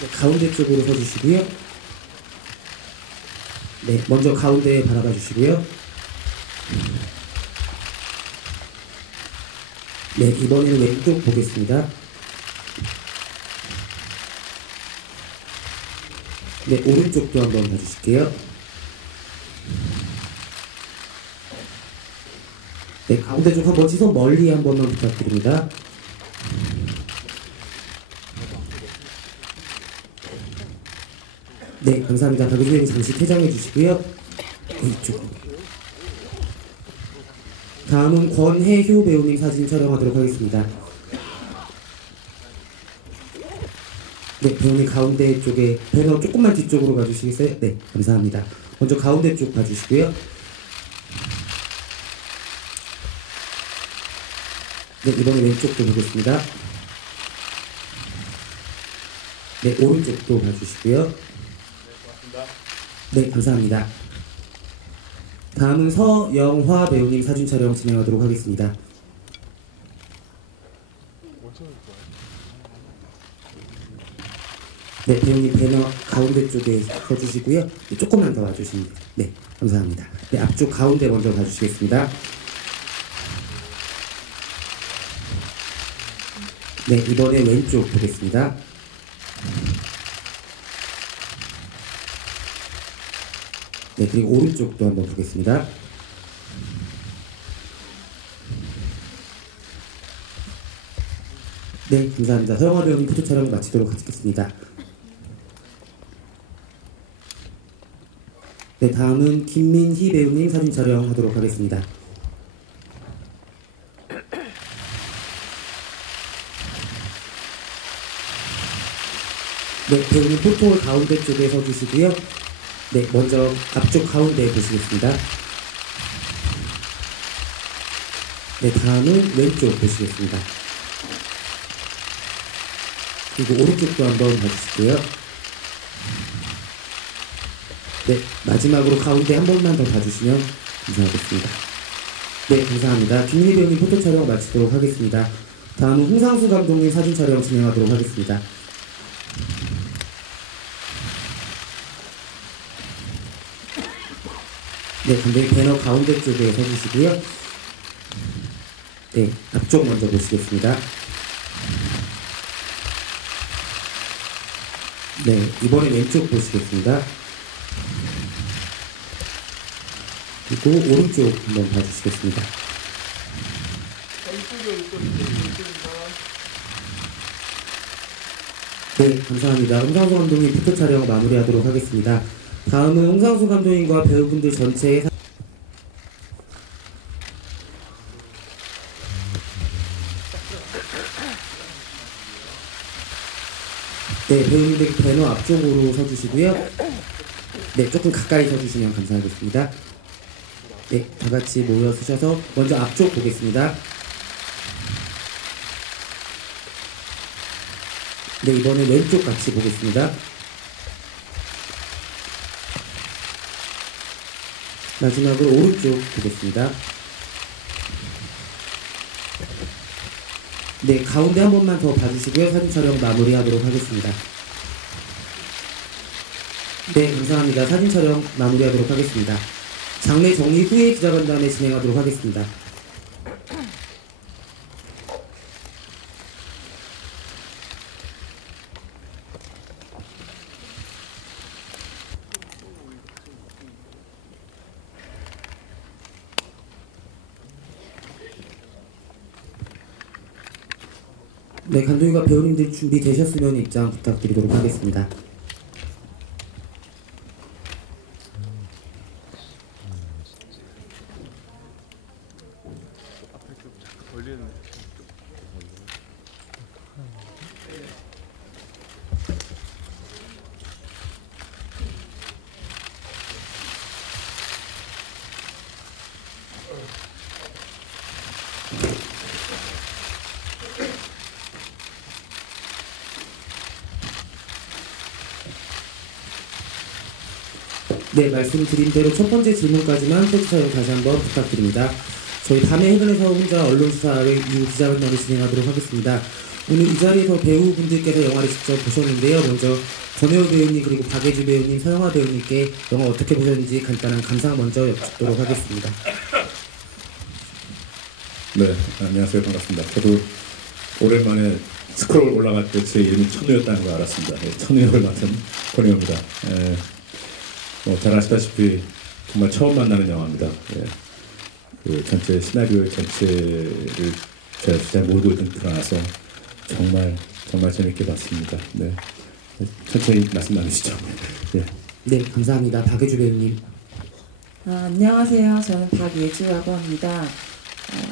네, 가운데 쪽으로 서주시고요. 네, 먼저 가운데 바라봐 주시고요. 네, 이번에는 왼쪽 보겠습니다. 네, 오른쪽도 한번 봐주실게요. 네, 가운데 쪽 한번 시선 멀리 한 번만 부탁드립니다. 네, 감사합니다. 박유주님 잠시 퇴장해 주시고요. 이쪽. 다음은 권혜효 배우님 사진 촬영하도록 하겠습니다. 네, 배우님 가운데 쪽에 배너 조금만 뒤쪽으로 가주시겠어요? 네, 감사합니다. 먼저 가운데 쪽 봐주시고요. 네, 이번에 왼쪽도 보겠습니다. 네, 오른쪽도 봐주시고요. 네, 감사합니다. 다음은 서영화 배우님 사진 촬영 진행하도록 하겠습니다. 네, 배우님 배너 가운데 쪽에 서주시고요. 네, 조금만 더 와주시면 돼요. 네, 감사합니다. 네, 앞쪽 가운데 먼저 봐주시겠습니다. 네, 이번에 왼쪽 보겠습니다. 네, 그리고 오른쪽도 한번 보겠습니다. 네, 감사합니다. 서영화 배우님 포토 촬영 마치도록 하겠습니다. 네, 다음은 김민희 배우님 사진 촬영하도록 하겠습니다. 네, 배우님 포토 가운데 쪽에 서주시고요. 네, 먼저 앞쪽 가운데 보시겠습니다. 네, 다음은 왼쪽 보시겠습니다. 그리고 오른쪽도 한번 봐주실게요. 네, 마지막으로 가운데 한 번만 더 봐주시면 감사하겠습니다. 네, 감사합니다. 김민희 배우님 포토 촬영 마치도록 하겠습니다. 다음은 홍상수 감독님 사진 촬영 진행하도록 하겠습니다. 네, 감독님 배너 가운데 쪽에 서주시고요. 네, 앞쪽 먼저 보시겠습니다. 네, 이번에 왼쪽 보시겠습니다. 그리고 오른쪽 한번 봐주시겠습니다. 네, 감사합니다. 홍상수 감독님 포토 촬영 마무리하도록 하겠습니다. 다음은 홍상수 감독님과 배우분들 전체의 네, 배우님들 배너 앞쪽으로 서주시고요. 네, 조금 가까이 서주시면 감사하겠습니다. 네, 다 같이 모여 서셔서 먼저 앞쪽 보겠습니다. 네, 이번엔 왼쪽 같이 보겠습니다. 마지막으로 오른쪽 보겠습니다. 네, 가운데 한 번만 더 봐주시고요. 사진 촬영 마무리하도록 하겠습니다. 네, 감사합니다. 사진 촬영 마무리하도록 하겠습니다. 장례 정리 후에 기자간담회 진행하도록 하겠습니다. 네, 감독님과 배우님들 준비되셨으면 입장 부탁드리도록 하겠습니다. 네, 말씀드린 대로 첫 번째 질문까지만 포토 촬영 다시 한번 부탁드립니다. 저희 밤에 해변에서 혼자 언론 수사를 이후 기자간담회 진행하도록 하겠습니다. 오늘 이 자리에서 배우분들께서 영화를 직접 보셨는데요. 먼저 권혜호 배우님 그리고 박예주 배우님, 서영아 배우님께 영화 어떻게 보셨는지 간단한 감상 먼저 여쭙도록 하겠습니다. 네, 안녕하세요. 반갑습니다. 저도 오랜만에 스크롤 올라갈 때 제 이름이 천우였다는 걸 알았습니다. 네, 천우역을 맡은 권혜호입니다. 잘 아시다시피 정말 처음 만나는 영화입니다. 그 전체 시나리오의 전체를 제가 잘 모르고 있던 드라마라서 정말 재밌게 봤습니다. 네, 천천히 말씀 나누시죠. 네. 네, 감사합니다. 박예주 배우님. 안녕하세요. 저는 박예주라고 합니다.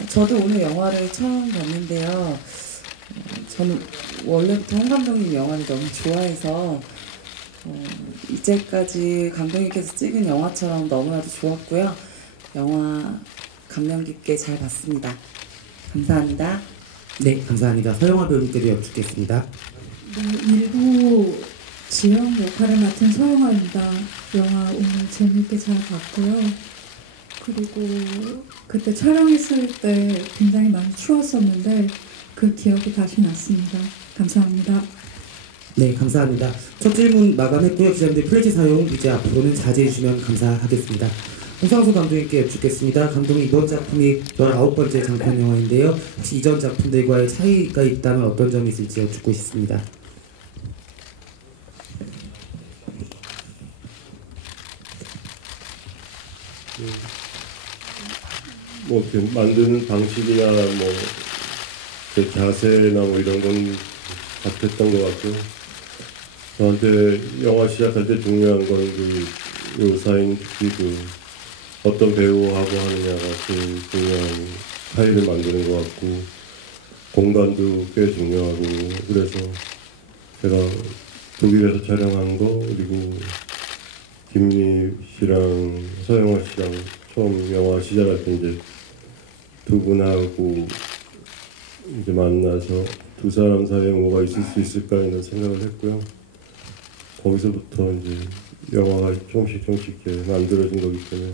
저도 오늘 영화를 처음 봤는데요. 저는 원래부터 홍 감독님 영화를 너무 좋아해서 이제까지 감독님께서 찍은 영화처럼 너무나도 좋았고요. 영화 감명 깊게 잘 봤습니다. 감사합니다. 네, 감사합니다. 서영아 배우님께도 여쭙겠습니다. 네, 일부 지영 역할을 맡은 서영아입니다. 영화 오늘 재밌게 잘 봤고요. 그리고 그때 촬영했을 때 굉장히 많이 추웠었는데 그 기억이 다시 났습니다. 감사합니다. 네, 감사합니다. 첫 질문 마감했고요. 기자님들 플래시 사용 이제 앞으로는 자제해 주시면 감사하겠습니다. 홍상수 감독님께 여쭙겠습니다. 감독님 이번 작품이 19번째 장편 영화인데요. 혹시 이전 작품들과의 차이가 있다면 어떤 점이 있을지 여쭙고 싶습니다. 뭐 이렇게 만드는 방식이나 뭐 제 자세나 뭐 이런 건 같았던 것 같고, 저한테 영화 시작할 때 중요한 건 그 요사인 특히 그 어떤 배우하고 하느냐가 제일 중요한 파일을 만드는 것 같고, 공간도 꽤 중요하고, 그래서 제가 독일에서 촬영한 거, 그리고 김민희 씨랑 서영아 씨랑 처음 영화 시작할 때 이제 두 분하고 이제 만나서 두 사람 사이에 뭐가 있을 수 있을까 이런 생각을 했고요. 거기서부터 이제 영화가 조금씩 이렇게 만들어진 거기 때문에,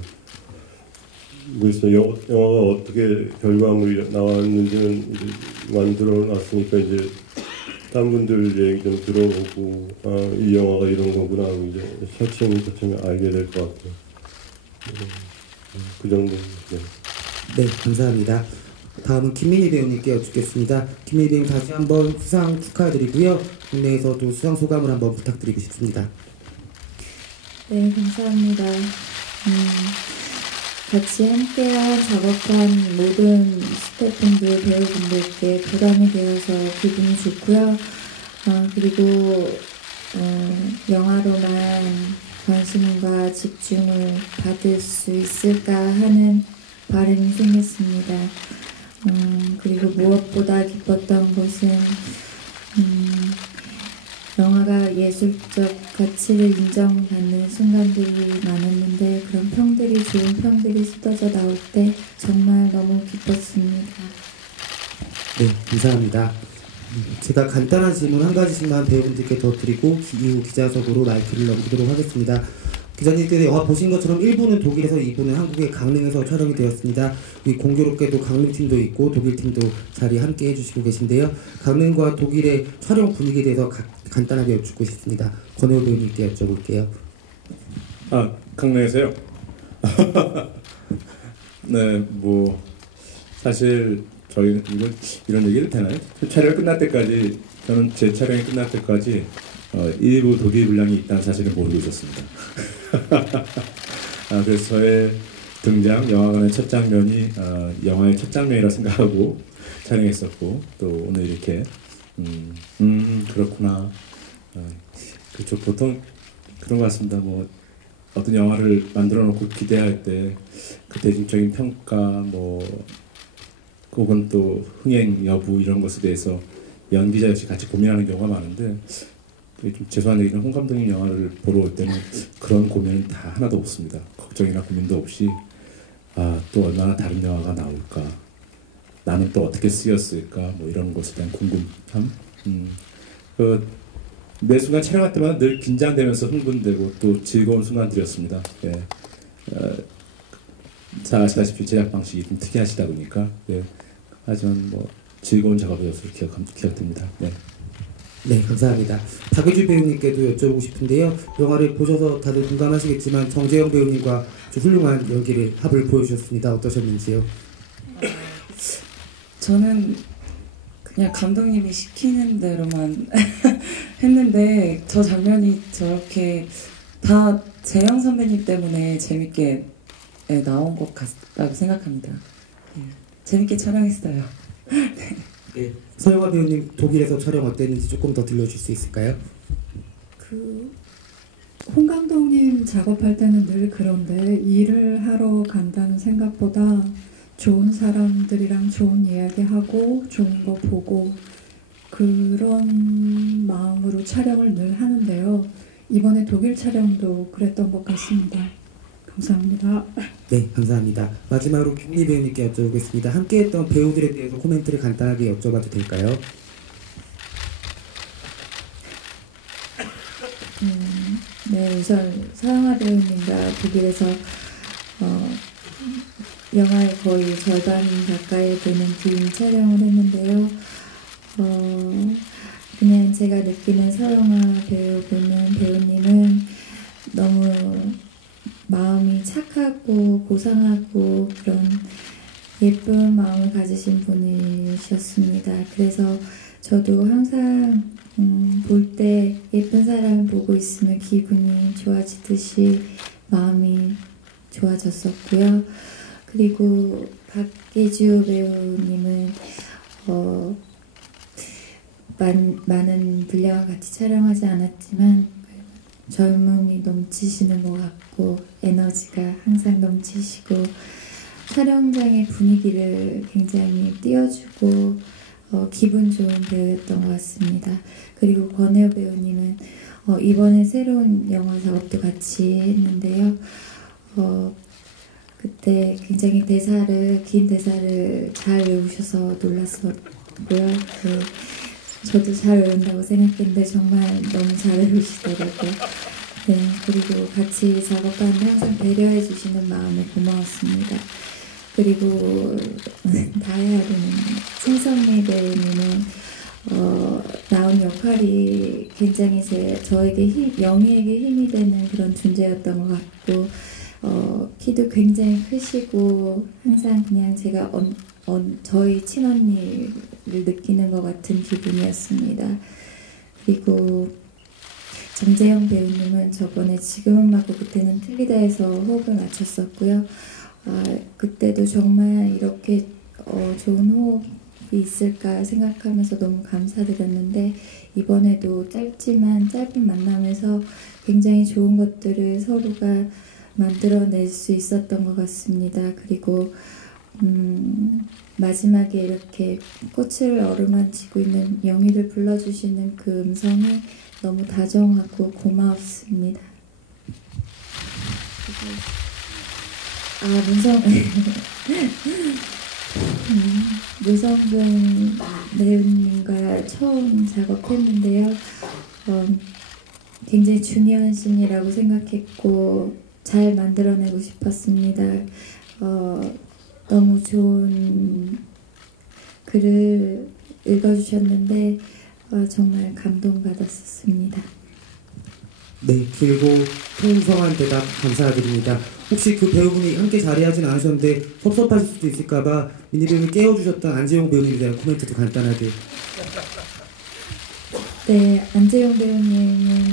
그래서 영화가 어떻게 결과물이 나왔는지는 이제 만들어 놨으니까 이제 딴 분들 얘기 좀 들어보고, 이 영화가 이런 거구나 하고 이제 차츰 알게 될 것 같아요. 그 정도. 네. 네, 감사합니다. 다음은 김민희 배우님께 여쭙겠습니다. 김민희 배우님 다시 한번 수상 축하드리고요. 국내에서도 수상 소감을 한번 부탁드리고 싶습니다. 네, 감사합니다. 같이 함께한 작업한 모든 스태프분들, 배우분들께 보람이 되어서 기분이 좋고요. 그리고 영화로만 관심과 집중을 받을 수 있을까 하는 바람이 생겼습니다. 그리고 무엇보다 기뻤던 것은 영화가 예술적 가치를 인정받는 순간들이 많았는데, 그런 평들이, 좋은 평들이 쏟아져 나올 때 정말 너무 기뻤습니다. 네, 감사합니다. 제가 간단한 질문 한 가지씩만 배우분들께 더 드리고 이후 기자석으로 마이크를 넘기도록 하겠습니다. 기자님께서 영화 보신 것처럼 1부는 독일에서 2부는 한국의 강릉에서 촬영이 되었습니다. 공교롭게도 강릉팀도 있고 독일팀도 자리에 함께 해주시고 계신데요. 강릉과 독일의 촬영 분위기에 대해서 간단하게 여쭙고 싶습니다. 권혜호 배우님께 여쭤볼게요. 강릉에서요? 네, 뭐 사실 저희는 이런 얘기를 되나요? 촬영 끝날 때까지, 저는 제 촬영이 끝날 때까지 일부 독일 분량이 있다는 사실을 모르고 있었습니다. 그래서 저의 등장, 영화관의 첫 장면이 영화의 첫 장면이라 생각하고 촬영했었고, 또 오늘 이렇게 그렇구나. 그렇죠. 보통 그런 것 같습니다. 뭐 어떤 영화를 만들어 놓고 기대할 때 그 대중적인 평가, 뭐 혹은 또 흥행 여부 이런 것에 대해서 연기자 역시 같이 고민하는 경우가 많은데, 좀 죄송한 얘기는 홍 감독님 영화를 보러 올 때는 그런 고민은 다 하나도 없습니다. 걱정이나 고민도 없이 또 얼마나 다른 영화가 나올까, 나는 또 어떻게 쓰였을까, 뭐 이런 것에 대한 궁금함. 매 순간 촬영할 때마다 늘 긴장되면서 흥분되고 또 즐거운 순간들이었습니다. 예. 잘 아시다시피 제작 방식이 좀 특이하시다 보니까, 예. 하지만 뭐 즐거운 작업이었을 기억됩니다. 네. 네, 감사합니다. 박예주 배우님께도 여쭤보고 싶은데요. 영화를 보셔서 다들 공감하시겠지만 정재영 배우님과 아주 훌륭한 연기를 합을 보여주셨습니다. 어떠셨는지요? 저는 그냥 감독님이 시키는 대로만 했는데 저 장면이 저렇게 다 재영 선배님 때문에 재밌게 나온 것 같다고 생각합니다. 예, 재밌게 촬영했어요. 네. 서영아 배우님 독일에서 촬영 어땠는지 조금 더 들려줄 수 있을까요? 홍 감독님 작업할 때는 늘 그런데 일을 하러 간다는 생각보다 좋은 사람들이랑 좋은 이야기하고 좋은 거 보고 그런 마음으로 촬영을 늘 하는데요. 이번에 독일 촬영도 그랬던 것 같습니다. 감사합니다. 네, 감사합니다. 마지막으로 김리 배우님께 여쭤보겠습니다. 함께했던 배우들에 대해서 코멘트를 간단하게 여쭤봐도 될까요? 네, 우선 서영아 배우님과 독일에서 영화의 거의 절반 가까이 되는 긴 촬영을 했는데요. 그냥 제가 느끼는 서영아 배우님은 너무 마음이 착하고 고상하고 그런 예쁜 마음을 가지신 분이셨습니다. 그래서 저도 항상 볼 때 예쁜 사람을 보고 있으면 기분이 좋아지듯이 마음이 좋아졌었고요. 그리고 박예주 배우님은 많은 분량과 같이 촬영하지 않았지만 젊음이 넘치시는 것 같고 에너지가 항상 넘치시고 촬영장의 분위기를 굉장히 띄워주고 기분 좋은 배우였던 것 같습니다. 그리고 권혜호 배우님은 이번에 새로운 영화 작업도 같이 했는데요. 그때 굉장히 긴 대사를 잘 외우셔서 놀랐었고요. 저도 잘 외운다고 생각했는데 정말 너무 잘 외우시더라고요. 네, 그리고 같이 작업하는데 항상 배려해 주시는 마음에 고마웠습니다. 그리고 다 해야 되는 신성미 배우님은 나온 역할이 굉장히 저에게 영희에게 힘이 되는 그런 존재였던 것 같고 키도 굉장히 크시고 항상 그냥 제가 저희 친언니를 느끼는 것 같은 기분이었습니다. 그리고 정재영 배우님은 저번에 지금은 맞고 그때는 틀리다에서 호흡을 맞췄었고요. 그때도 정말 이렇게 좋은 호흡이 있을까 생각하면서 너무 감사드렸는데 이번에도 짧은 만남에서 굉장히 좋은 것들을 서로가 만들어낼 수 있었던 것 같습니다. 그리고 마지막에 이렇게 꽃을 어루만지고 있는 영희를 불러주시는 그 음성이 너무 다정하고 고마웠습니다. 문성근 배우님과 처음 작업했는데요. 굉장히 중요한 씬이라고 생각했고 잘 만들어내고 싶었습니다. 너무 좋은 글을 읽어주셨는데 정말 감동받았었습니다. 네, 길고 풍성한 대답 감사드립니다. 혹시 그 배우분이 함께 자리하진 않으셨는데 섭섭하실 수도 있을까봐 미니 배우를 깨워주셨던 안재용 배우님에 대한 코멘트도 간단하게. 네, 안재용 배우님은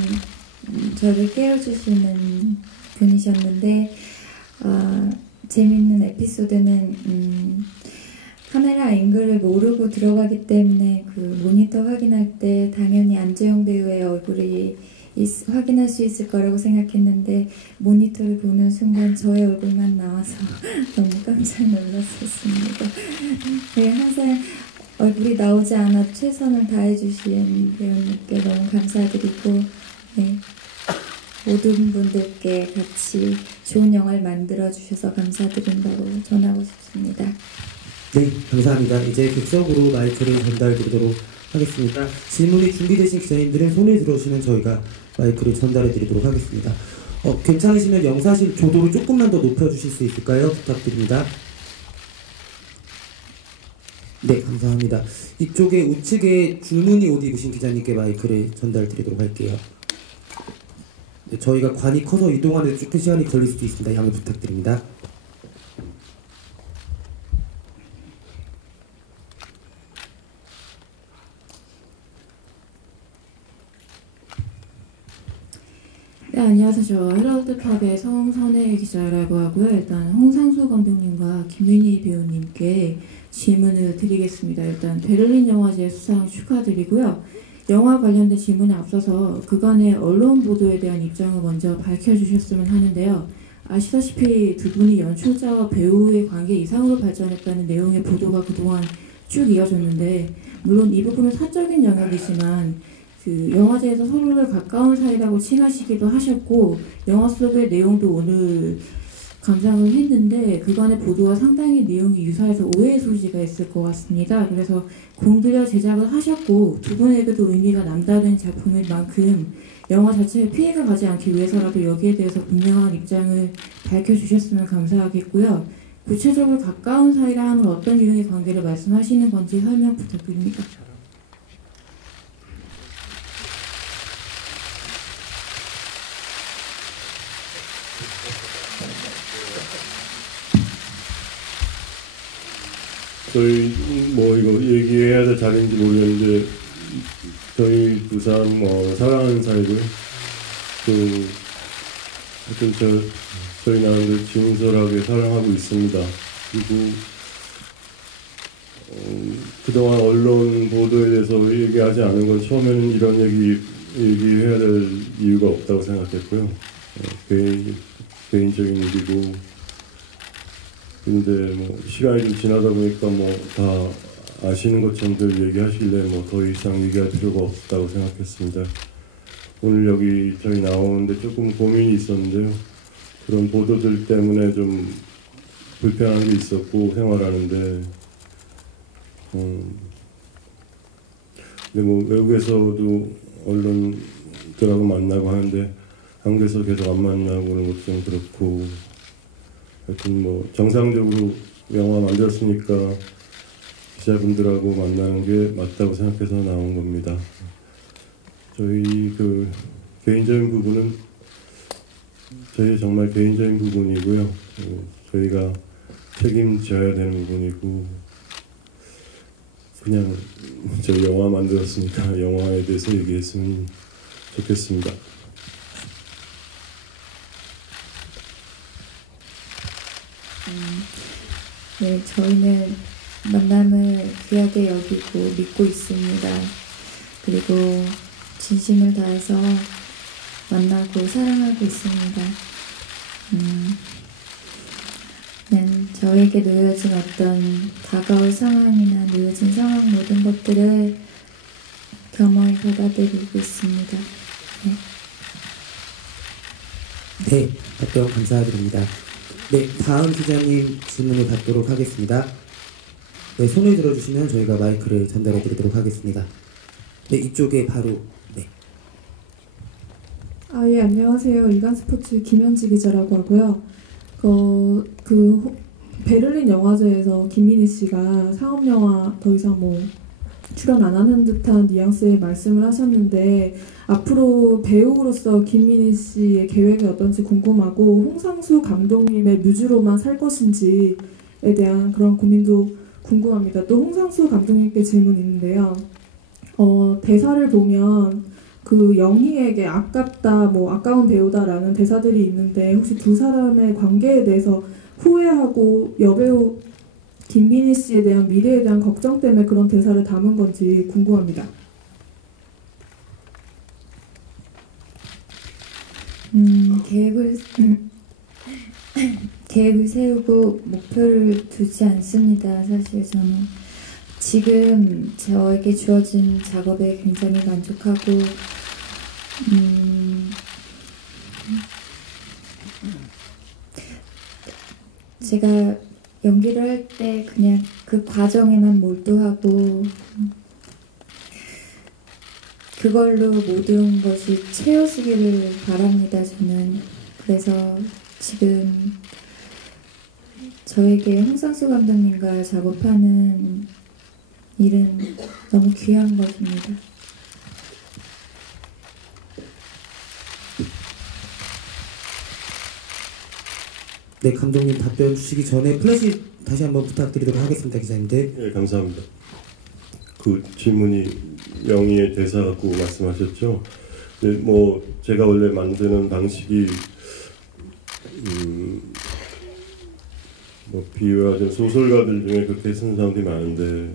저를 깨워주시는 분이셨는데 재밌는 에피소드는 카메라 앵글을 모르고 들어가기 때문에 그 모니터 확인할 때 당연히 안재용 배우의 얼굴이 확인할 수 있을 거라고 생각했는데 모니터를 보는 순간 저의 얼굴만 나와서 너무 깜짝 놀랐었습니다. 네, 항상 얼굴이 나오지 않아 최선을 다해주신 배우님께 너무 감사드리고 네, 모든 분들께 같이 좋은 영화를 만들어주셔서 감사드린다고 전하고 싶습니다. 네, 감사합니다. 이제 객석으로 마이크를 전달드리도록 하겠습니다. 질문이 준비되신 기자님들은 손을 들어주시면 저희가 마이크를 전달해드리도록 하겠습니다. 괜찮으시면 영사실 조도를 조금만 더 높여주실 수 있을까요? 부탁드립니다. 네, 감사합니다. 이쪽에 우측에 줄무늬 옷 입으신 기자님께 마이크를 전달 드리도록 할게요. 네, 저희가 관이 커서 이동하는데 조금 시간이 걸릴 수도 있습니다. 양해 부탁드립니다. 네, 안녕하세요. 저 헤럴드팝의 성선혜 기자라고 하고요. 일단 홍상수 감독님과 김민희 배우님께 질문을 드리겠습니다. 일단 베를린 영화제 수상 축하드리고요. 영화 관련된 질문에 앞서서 그간의 언론 보도에 대한 입장을 먼저 밝혀주셨으면 하는데요. 아시다시피 두 분이 연출자와 배우의 관계 이상으로 발전했다는 내용의 보도가 그동안 쭉 이어졌는데, 물론 이 부분은 사적인 영역이지만 그 영화제에서 서로를 가까운 사이라고 칭하시기도 하셨고, 영화 속의 내용도 오늘 감상을 했는데 그간의 보도와 상당히 내용이 유사해서 오해의 소지가 있을 것 같습니다. 그래서 공들여 제작을 하셨고 두 분에게도 의미가 남다른 작품인 만큼 영화 자체에 피해가 가지 않기 위해서라도 여기에 대해서 분명한 입장을 밝혀주셨으면 감사하겠고요. 구체적으로 가까운 사이라 하면 어떤 유형의 관계를 말씀하시는 건지 설명 부탁드립니다. 저희 뭐 이거 얘기해야 될 자리인지 모르겠는데 저희 부산 사랑하는 사이고요. 또 하여튼 저희 나름대로 진솔하게 사랑하고 있습니다. 그리고 그동안 언론 보도에 대해서 얘기하지 않은 건 처음에는 이런 얘기해야 될 이유가 없다고 생각했고요. 개인적인 일이고. 근데 뭐 시간이 좀 지나다 보니까 뭐 다 아시는 것처럼들 얘기하시길래 뭐 더 이상 얘기할 필요가 없다고 생각했습니다. 오늘 여기 저희 나오는데 조금 고민이 있었는데요. 그런 보도들 때문에 좀 불편한 게 있었고 생활하는데 근데 뭐 외국에서도 언론들하고 만나고 하는데 한국에서 계속 안 만나고 그런 것도 좀 그렇고, 하여튼 뭐 정상적으로 영화 만들었으니까 기자분들하고 만나는 게 맞다고 생각해서 나온 겁니다. 저희 그 개인적인 부분은 저희 정말 개인적인 부분이고요. 저희가 책임져야 되는 부분이고, 그냥 저희 영화 만들었으니까 영화에 대해서 얘기했으면 좋겠습니다. 네, 저희는 만남을 귀하게 여기고 믿고 있습니다. 그리고 진심을 다해서 만나고 사랑하고 있습니다. 저에게 놓여진 어떤 다가올 상황이나 놓여진 상황 모든 것들을 겸허히 받아들이고 있습니다. 네, 답변 감사드립니다. 네, 다음 기자님 질문을 받도록 하겠습니다. 네, 손을 들어주시면 저희가 마이크를 전달해 드리도록 하겠습니다. 네, 이쪽에 바로, 네. 예, 안녕하세요. 일간스포츠 김현지 기자라고 하고요. 베를린 영화제에서 김민희 씨가 상업영화 더 이상 출연 안 하는 듯한 뉘앙스의 말씀을 하셨는데, 앞으로 배우로서 김민희 씨의 계획이 어떤지 궁금하고, 홍상수 감독님의 뮤즈로만 살 것인지에 대한 그런 고민도 궁금합니다. 또 홍상수 감독님께 질문이 있는데요. 대사를 보면 그 영희에게 아깝다, 아까운 배우다라는 대사들이 있는데, 혹시 두 사람의 관계에 대해서 후회하고 여배우 김민희 씨에 대한 미래에 대한 걱정 때문에 그런 대사를 담은 건지 궁금합니다. 계획을 세우고 목표를 두지 않습니다. 사실 저는 지금 저에게 주어진 작업에 굉장히 만족하고, 제가 연기를 할 때 그냥 그 과정에만 몰두하고 그걸로 모든 것이 채워지기를 바랍니다. 저는 그래서 지금 저에게 홍상수 감독님과 작업하는 일은 너무 귀한 것입니다. 네, 감독님 답변 주시기 전에 플래시 다시 한번 부탁드리도록 하겠습니다, 기자님들. 예, 감사합니다. 그 질문이 영희의 대사 갖고 말씀하셨죠. 네, 뭐 제가 원래 만드는 방식이 뭐 비유하자면 소설가들 중에 그렇게 쓰는 사람들이 많은데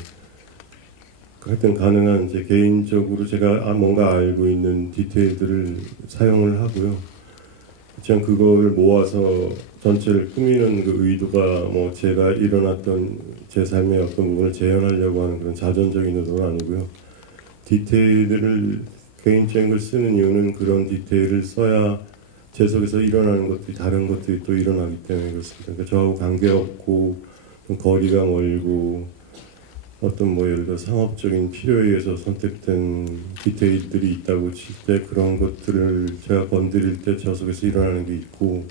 하여튼 가능한 제 개인적으로 제가 뭔가 알고 있는 디테일들을 사용을 하고요. 그냥 그걸 모아서 전체를 꾸미는 그 의도가 뭐 제가 일어났던 제 삶의 어떤 부분을 재현하려고 하는 그런 자전적인 의도는 아니고요. 디테일들을 개인적인 걸 쓰는 이유는 그런 디테일을 써야 제 속에서 일어나는 것들이 다른 것들이 또 일어나기 때문에 그렇습니다. 그러니까 저하고 관계없고 좀 거리가 멀고 어떤 뭐 예를 들어 상업적인 필요에 의해서 선택된 디테일들이 있다고 칠 때 그런 것들을 제가 건드릴 때 저 속에서 일어나는 게 있고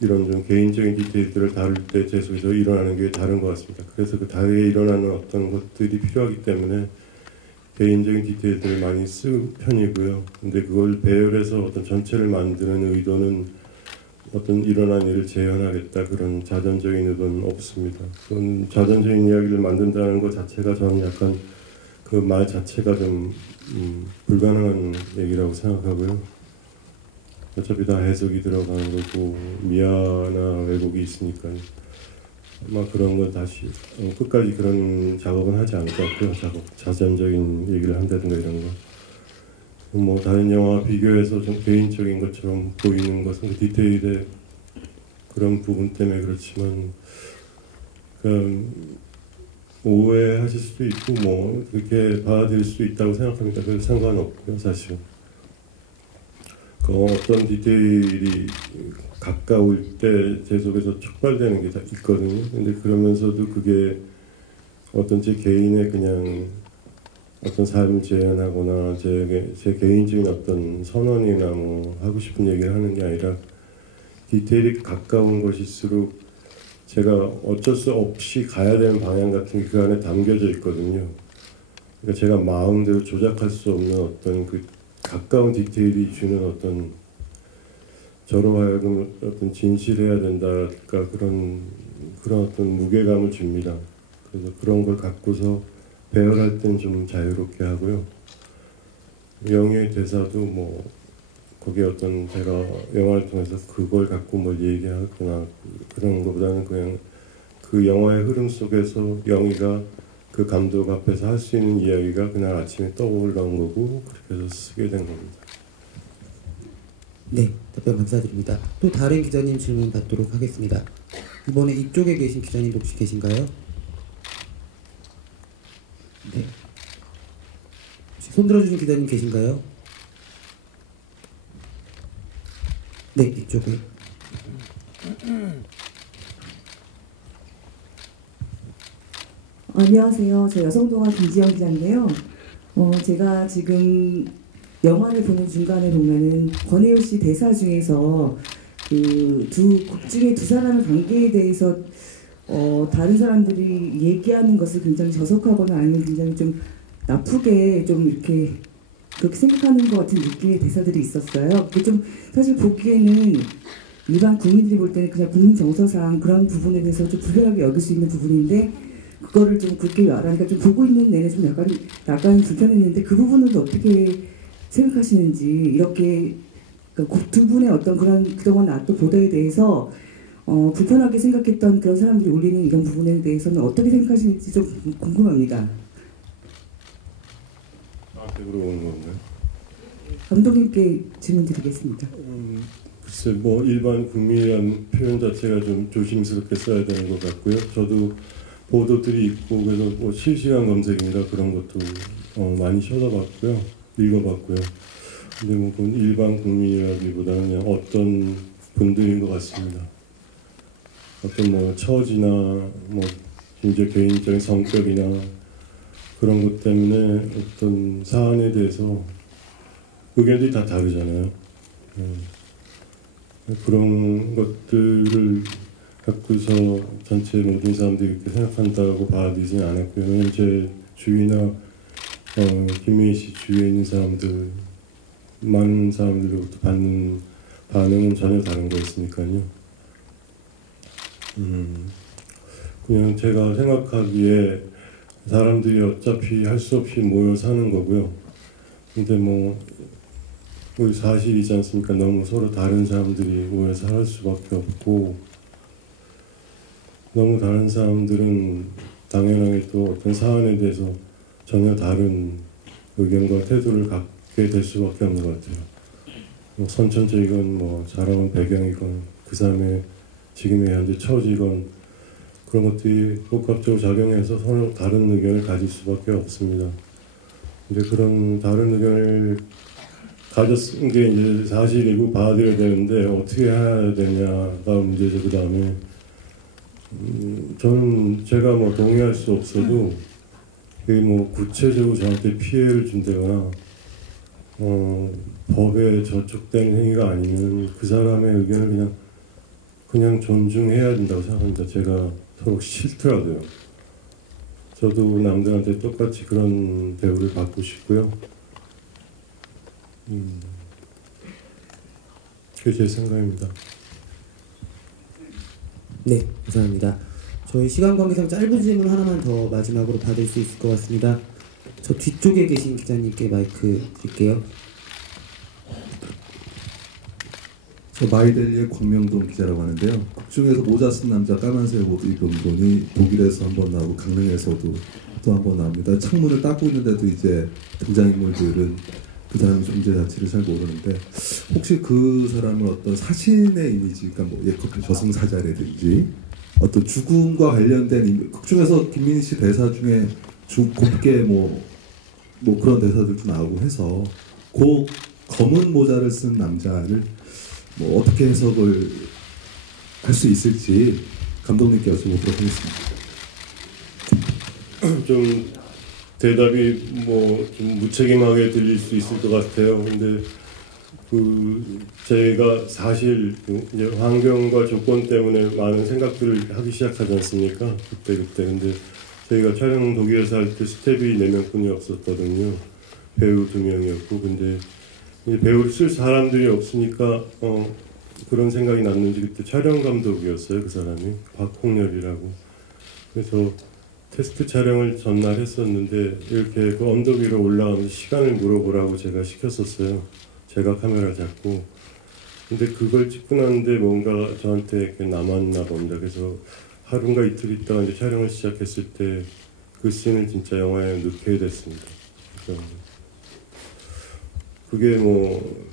이런 좀 개인적인 디테일들을 다룰 때 제 속에서 일어나는 게 다른 것 같습니다. 그래서 그 다르게 일어나는 어떤 것들이 필요하기 때문에 개인적인 디테일들을 많이 쓰는 편이고요. 근데 그걸 배열해서 어떤 전체를 만드는 의도는 어떤 일어난 일을 재현하겠다 그런 자전적인 의도는 없습니다. 그건 자전적인 이야기를 만든다는 것 자체가 저는 약간 그 말 자체가 좀 불가능한 얘기라고 생각하고요. 어차피 다 해석이 들어가는 거고 미아나 왜곡이 있으니까요. 아마 그런 건 다시 끝까지 그런 작업은 하지 않을 것 같고요. 자전적인 얘기를 한다든가 이런 거. 뭐 다른 영화와 비교해서 좀 개인적인 것처럼 보이는 것은 그 디테일의 그런 부분 때문에 그렇지만 오해하실 수도 있고 뭐 그렇게 받아들일 수도 있다고 생각합니다. 그래서 상관없고요, 사실. 어떤 디테일이 가까울 때 제 속에서 촉발되는 게 다 있거든요. 근데 그러면서도 그게 어떤 제 개인의 그냥 어떤 삶을 재현하거나 제 개인적인 어떤 선언이나 뭐 하고 싶은 얘기를 하는 게 아니라 디테일이 가까운 것일수록 제가 어쩔 수 없이 가야 되는 방향 같은 게 그 안에 담겨져 있거든요. 그러니까 제가 마음대로 조작할 수 없는 어떤 그 가까운 디테일이 주는 어떤 저로 하여금 어떤 진실해야 된다랄까 그런 어떤 무게감을 줍니다. 그래서 그런 걸 갖고서 배열할 땐 좀 자유롭게 하고요. 영희의 대사도 뭐 거기에 어떤 제가 영화를 통해서 그걸 갖고 뭘 얘기하거나 그런 것보다는 그냥 그 영화의 흐름 속에서 영희가 그 감독 앞에서 할 수 있는 이야기가 그날 아침에 떠올라온 거고 그렇게 해서 쓰게 된 겁니다. 네, 답변 감사드립니다. 또 다른 기자님 질문 받도록 하겠습니다. 이번에 이쪽에 계신 기자님 혹시 계신가요? 네. 혹시 손 들어주신 기자님 계신가요? 네, 이쪽에. 안녕하세요. 저 여성동화 김지영 기자인데요. 제가 지금 영화를 보는 중간에 보면은 권혜율 씨 대사 중에서 그 곡 중에 두 사람의 관계에 대해서 다른 사람들이 얘기하는 것을 굉장히 저속하거나 아니면 굉장히 좀 나쁘게 좀 이렇게 그렇게 생각하는 것 같은 느낌의 대사들이 있었어요. 그게 좀 사실 보기에는 일반 국민들이 볼 때는 그냥 국민 정서상 그런 부분에 대해서 좀 불편하게 여길 수 있는 부분인데 그거를 좀 그렇게 말하니까 좀 보고 있는 내내 좀 약간 불편했는데 그 부분은 어떻게 생각하시는지 이렇게 그러니까 두 분의 어떤 그런 그동안 나왔던 보도에 대해서 불편하게 생각했던 그런 사람들이 올리는 이런 부분에 대해서는 어떻게 생각하시는지 좀 궁금합니다. 나한테 물어보는 건가요? 감독님께 질문 드리겠습니다. 글쎄 뭐 일반 국민이라는 표현 자체가 좀 조심스럽게 써야 되는 것 같고요. 저도 보도들이 있고 그래서 뭐 실시간 검색인가 그런 것도 많이 쳐다봤고요. 읽어봤고요. 근데 뭐 그건 일반 국민이라기보다는 그냥 어떤 분들인 것 같습니다. 어떤 뭐 처지나 뭐 이제 개인적인 성격이나 그런 것 때문에 어떤 사안에 대해서 의견들이 다 다르잖아요. 그런 것들을 갖고서 전체 모든 사람들이 그렇게 생각한다고 봐주진 않았고요. 왜냐면 제 주위나 김민희 씨 주위에 있는 사람들, 많은 사람들로부터 받는 반응은 전혀 다른 거였으니까요. 그냥 제가 생각하기에 사람들이 어차피 할 수 없이 모여 사는 거고요. 근데 뭐 우리 사실이지 않습니까? 너무 서로 다른 사람들이 모여 살 수밖에 없고, 너무 다른 사람들은 당연하게 또 어떤 사안에 대해서 전혀 다른 의견과 태도를 갖게 될 수밖에 없는 것 같아요. 뭐 선천적이건 뭐 자라온 배경이건 그 사람의 지금의 현재 처지건 그런 것들이 복합적으로 작용해서 서로 다른 의견을 가질 수밖에 없습니다. 이제 그런 다른 의견을 가졌은 게 이제 사실이고 봐드려야 되는데 어떻게 해야 되냐가 문제죠. 그 다음에 저는 제가 뭐 동의할 수 없어도 그게 뭐 구체적으로 저한테 피해를 준다거나 법에 저촉된 행위가 아니면 그 사람의 의견을 그냥 존중해야 된다고 생각합니다. 제가 서로 싫더라도요. 저도 남들한테 똑같이 그런 대우를 받고 싶고요. 그게 제 생각입니다. 네, 감사합니다. 저희 시간 관계상 짧은 질문 하나만 더 마지막으로 받을 수 있을 것 같습니다. 저 뒤쪽에 계신 기자님께 마이크 드릴게요. 저 마이델리의 광명동 기자라고 하는데요. 극중에서 모자 쓴 남자 까만색 옷 입은 분이 독일에서 한 번 나오고 강릉에서도 또 한 번 나옵니다. 창문을 닦고 있는데도 이제 등장인물들은 그 사람의 존재 자체를 잘 모르는데, 혹시 그 사람을 어떤 사신의 이미지, 그러니까 뭐 예컨대 저승사자라든지 어떤 죽음과 관련된 극중에서 김민희 씨 대사 중에 곱게 뭐 그런 대사들도 나오고 해서 그 검은 모자를 쓴 남자를 뭐 어떻게 해석을 할 수 있을지 감독님께 여쭤보도록 하겠습니다. 좀 대답이 뭐 좀 무책임하게 들릴 수 있을 것 같아요. 근데 제가 사실 이제 환경과 조건 때문에 많은 생각들을 하기 시작하지 않습니까? 그때. 근데 저희가 촬영 독일에서 할 때 스텝이 4명뿐이 없었거든요. 배우 2명이었고, 근데 이제 배우를 쓸 사람들이 없으니까 그런 생각이 났는지 그때 촬영 감독이었어요. 그 사람이 박홍렬이라고. 그래서 테스트 촬영을 전날 했었는데 이렇게 그 언덕 위로 올라가면서 시간을 물어보라고 제가 시켰었어요. 제가 카메라 잡고. 근데 그걸 찍고 났는데 뭔가 저한테 이렇게 남았나 봅니다. 그래서 하루인가 이틀 있다가 이제 촬영을 시작했을 때 그 씬을 진짜 영화에 넣게 됐습니다. 그래서 그게 뭐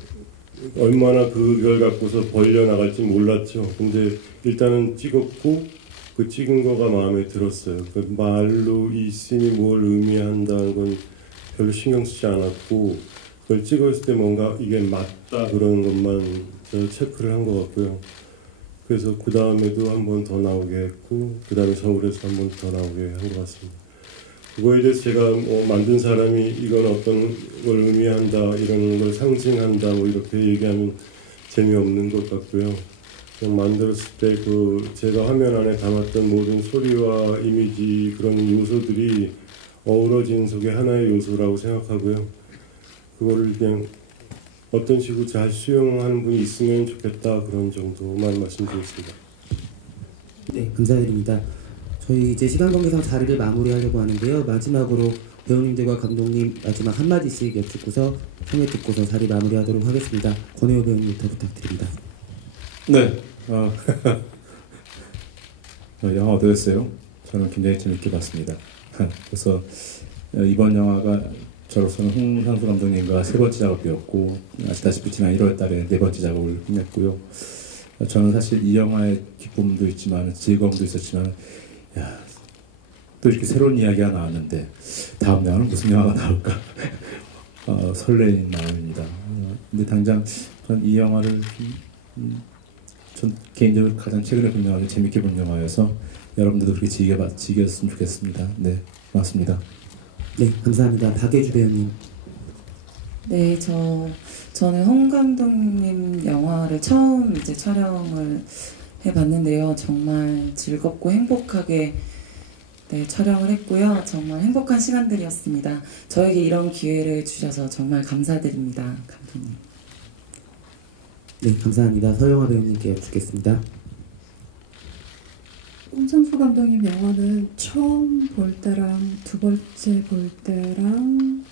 얼마나 그걸 갖고서 벌려나갈지 몰랐죠. 근데 일단은 찍었고 그 찍은 거가 마음에 들었어요. 그 말로 이 씬이 뭘 의미한다는 건 별로 신경 쓰지 않았고, 그걸 찍었을 때 뭔가 이게 맞다 그런 것만 제가 체크를 한 것 같고요. 그래서 그 다음에도 한 번 더 나오게 했고, 그 다음에 서울에서 한 번 더 나오게 한 것 같습니다. 그거에 대해서 제가 만든 사람이 이건 어떤 걸 의미한다, 이런 걸 상징한다, 뭐 이렇게 얘기하면 재미없는 것 같고요. 그냥 만들었을 때 제가 화면 안에 담았던 모든 소리와 이미지 그런 요소들이 어우러진 속의 하나의 요소라고 생각하고요. 그거를 그냥 어떤 식으로 잘 수용하는 분이 있으면 좋겠다, 그런 정도만 말씀드리겠습니다. 네, 감사드립니다. 저희 이제 시간 관계상 자리를 마무리하려고 하는데요. 마지막으로 배우님들과 감독님 마지막 한마디씩 여쭙고서 청해 듣고서 자리 마무리하도록 하겠습니다. 권혜호 배우님부터 부탁드립니다. 네. 영화 어떠셨어요? 저는 굉장히 재밌게 봤습니다. 그래서 이번 영화가 저로서는 홍상수 감독님과 3번째 작업이었고, 아시다시피 지난 1월 달에 4번째 작업을 끝냈고요. 저는 사실 이 영화의 기쁨도 있지만 즐거움도 있었지만, 또 이렇게 새로운 이야기가 나왔는데 다음 영화는 무슨 영화가 나올까 설레는 마음입니다. 근데 당장 전 이 영화를 전 개인적으로 가장 최근에 본 영화를 재밌게 본 영화여서 여러분들도 그렇게 즐겼으면 좋겠습니다. 네, 고맙습니다. 네, 감사합니다. 박예주 배우님. 네, 저는 홍 감독님 영화를 처음 이제 촬영을 해봤는데요. 정말 즐겁고 행복하게 촬영을 했고요. 정말 행복한 시간들이었습니다. 저에게 이런 기회를 주셔서 정말 감사드립니다. 감독님. 네, 감사합니다. 서영아 배우님께 여쭙겠습니다. 홍상수 감독님 영화는 처음 볼 때랑 두 번째 볼 때랑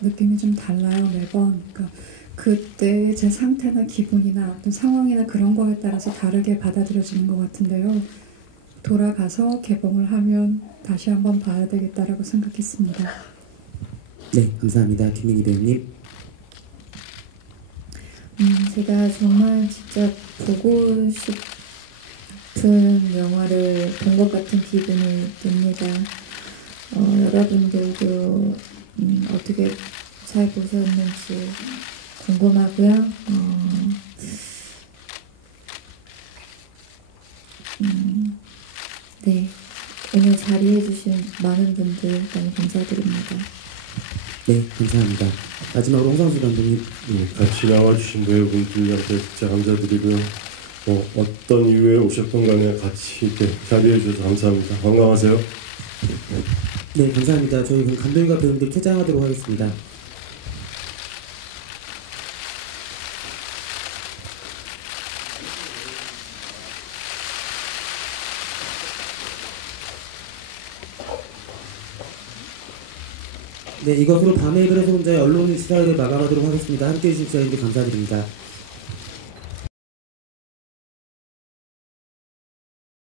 느낌이 좀 달라요, 매번. 그러니까 그때 제 상태나 기분이나 어떤 상황이나 그런 거에 따라서 다르게 받아들여지는 것 같은데요. 돌아가서 개봉을 하면 다시 한번 봐야 되겠다라고 생각했습니다. 네, 감사합니다. 김민희 배우님. 제가 정말 진짜 보고 싶은 영화를 본 것 같은 기분이 듭니다. 여러분들도 어떻게 잘 보셨는지 궁금하고요. 네, 오늘 자리해주신 많은 분들 너무 감사드립니다. 네, 감사합니다. 마지막으로 홍상수 감독님. 네, 같이 나와주신 배우분들한테 진짜 감사드리고요. 어떤 이유에 오셨던 간에 같이 이렇게 자리해 주셔서 감사합니다. 건강하세요. 네, 감사합니다. 저희 그럼 감독님과 배우님들 퇴장하도록 하겠습니다. 네, 이것으로 밤의 별에서 혼자의 언론인 시사회를 마감하도록 하겠습니다. 함께해 주신 기자님들 감사드립니다.